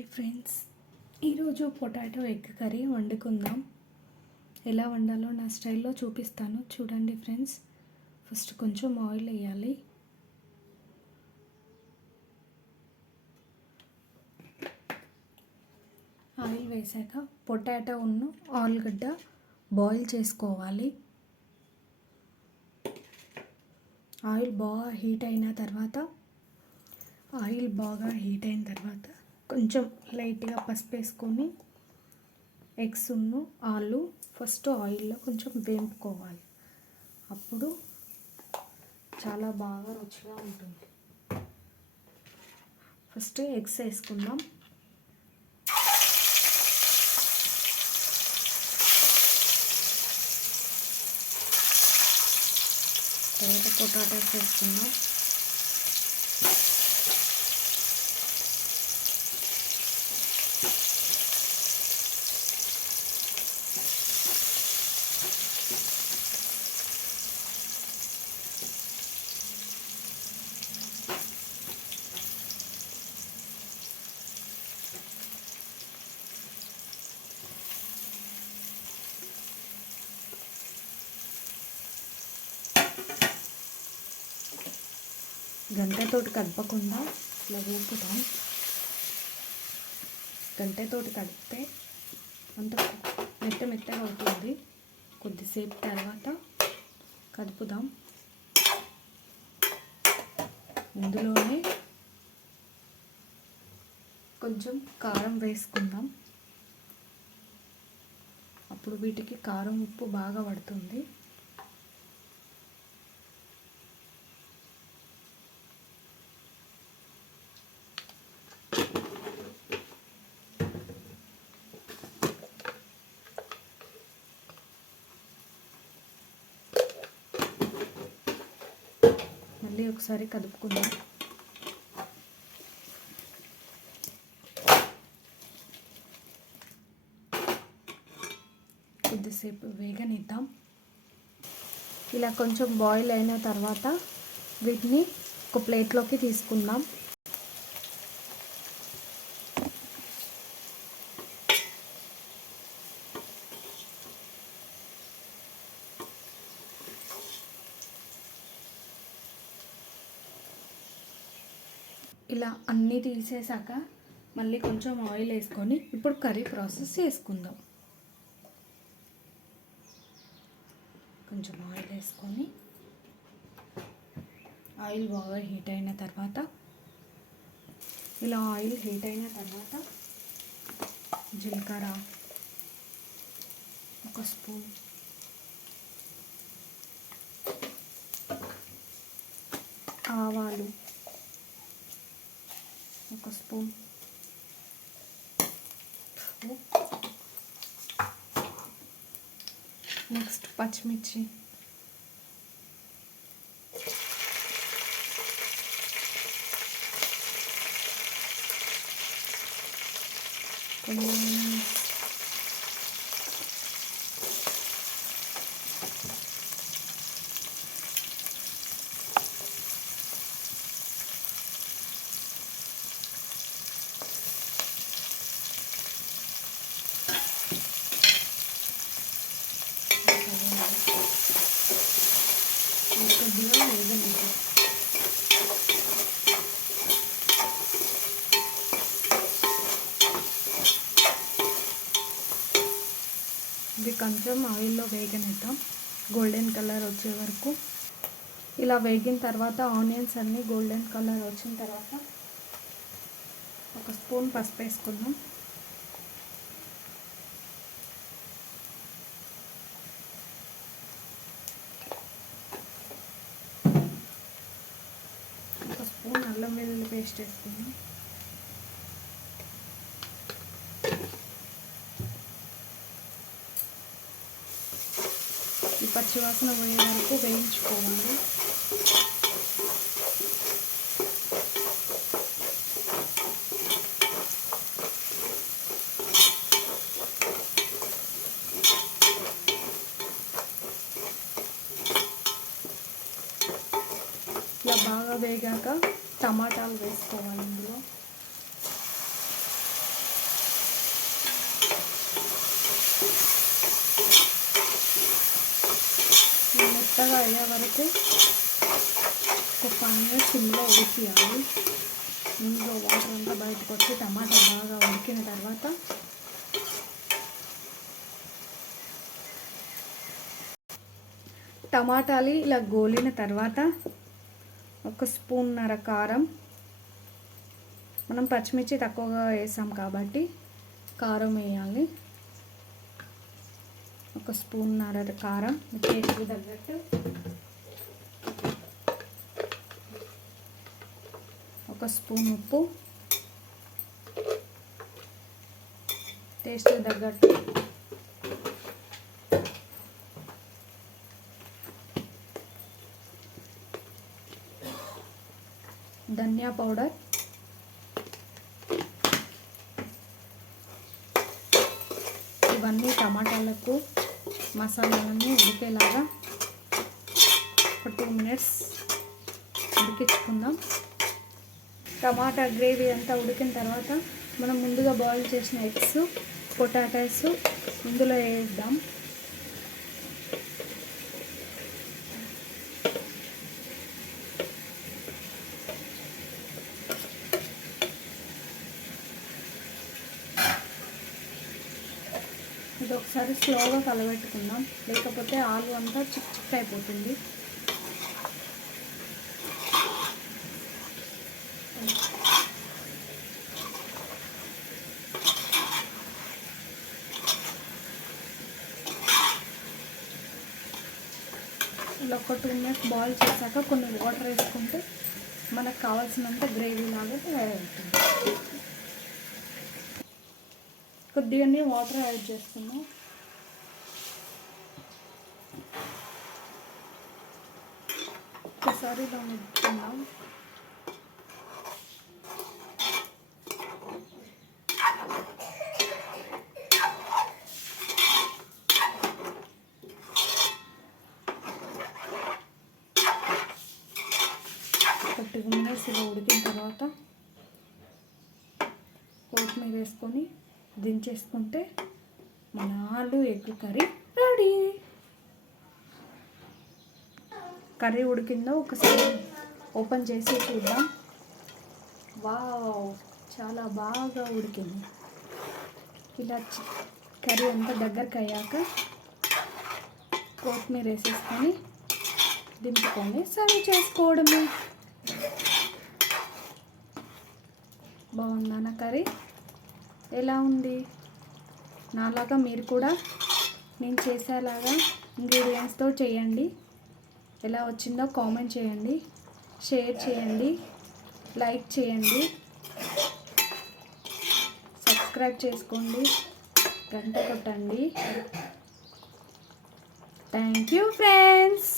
Hi friends, ఈరోజు potato egg curry వండుకుందాం. ఎలా వండాలో నా స్టైల్లో చూపిస్తాను, చూడండి ఫ్రెండ్స్. ఫస్ట్ కొంచెం ఆయిల్ వేయాలి. ఆయిల్ వేసాక పొటాటోను ఆలుగడ్డ బాయిల్ చేసుకోవాలి. ఆయిల్ బాగా హీట్ అయిన తర్వాత కొంచెం లైట్గా పసుపు వేసుకొని ఎగ్స్ను ఆలు ఫస్ట్ ఆయిల్లో కొంచెం వేపుకోవాలి. అప్పుడు చాలా బాగా రుచిగా ఉంటుంది. ఫస్ట్ ఎగ్స్ వేసుకుందాం. తర్వాత పొటాటోస్ వేసుకుందాం. గంటతోటి కదపకుండా ఇలా ఊపుతాం. గంటతోటి కడిపితే అంత మెత్తగా అవుతుంది. కొద్దిసేపు తర్వాత కదుపుదాం. ఇందులోనే కొంచెం కారం వేసుకుందాం. అప్పుడు వీటికి కారం ఉప్పు బాగా పడుతుంది. మళ్ళీ ఒకసారి కదుపుకుందాం. కొద్దిసేపు వేగనిద్దాం. ఇలా కొంచెం బాయిల్ అయిన తర్వాత వీటిని ఒక ప్లేట్లోకి తీసుకుందాం. ఇలా అన్నీ తీసేసాక మళ్ళీ కొంచెం ఆయిల్ వేసుకొని ఇప్పుడు కర్రీ ప్రాసెస్ చేసుకుందాం. కొంచెం ఆయిల్ వేసుకొని ఆయిల్ బాగా హీట్ అయిన తర్వాత జీలకర్ర ఒక స్పూన్, ఆవాలు ఒక స్పూన్, నెక్స్ట్ పచ్చిమిర్చి, కొద్దిగా వేగనిద్దాం. ఇది కొంచెం ఆయిల్లో వేగనిద్దాం, గోల్డెన్ కలర్ వచ్చే వరకు. ఇలా వేగిన తర్వాత ఆనియన్స్ అన్నీ గోల్డెన్ కలర్ వచ్చిన తర్వాత ఒక స్పూన్ పసుపు వేసుకుందాం. ఒక స్పూన్ అల్లం వెల్లుల్లి పేస్ట్ వేసుకుందాం. ఈ పచ్చివాసన పోయే వరకు వేయించుకోవాలి. ఇలా బాగా వేగాక టమాటాలు వేసుకోవాలి. ఇందులో తీసేయాలి. ఇందులో వాటర్ అంతా బయటకు వచ్చి టమాటా బాగా ఉడికిన తర్వాత టమాటాలు ఇలా గోలిన తర్వాత 1 స్పూన్నర కారం, మనం పచ్చిమిర్చి తక్కువగా వేసాం కాబట్టి కారం వేయాలి. 1 స్పూన్నర కారం, టేస్ట్కి తగ్గట్టు 1 స్పూన్ ఉప్పు, టేస్ట్కి తగ్గట్టు ధనియా పౌడర్, ఇవన్నీ టమాటాలకు మసాలాలన్నీ ఉడికేలాగా ఒక 2 మినిట్స్ ఉడికించుకుందాం. టమాటా గ్రేవీ అంతా ఉడికిన తర్వాత మనం ముందుగా బాయిల్ చేసిన ఎగ్స్, పొటాటోస్ ఇందులో వేద్దాం. ఇది ఒకసారి స్లోగా కలబెట్టుకుందాం, లేకపోతే ఆలు అంతా చిక్ అయిపోతుంది. ఇలా ఒక 2 మినిట్స్ బాయిల్ చేశాక కొన్ని వాటర్ వేసుకుంటే మనకు కావాల్సినంత గ్రేవీ లాగా తయారవుతుంది. కొద్దిగానే వాటర్ యాడ్ చేస్తున్నాం. ఒకసారి దాన్ని ఉడుకుతున్నాం. ఒక 2 మినిట్స్ ఇలా ఉడికిన తర్వాత కొత్తిమీర వేసుకొని దించేసుకుంటే మన ఆలు ఎగ్ కర్రీ రెడీ. కర్రీ ఉడికిందో ఒకసారి ఓపెన్ చేసి చూద్దాం. వావ్, చాలా బాగా ఉడికింది. ఇలా కర్రీ అంతా దగ్గరకు అయ్యాక కొత్తిమీర వేసేసుకొని దింపుకొని సర్వ్ చేసుకోవడమే. బాగుందా నా కర్రీ? ఎలా ఉంది? నాలాగా మీరు కూడా నేను చేసేలాగా ఇంగ్రీడియంట్స్తో చేయండి. ఎలా వచ్చిందో కామెంట్ చేయండి, షేర్ చేయండి, లైక్ చేయండి, సబ్స్క్రైబ్ చేసుకోండి, గంట కొట్టండి. Thank you friends.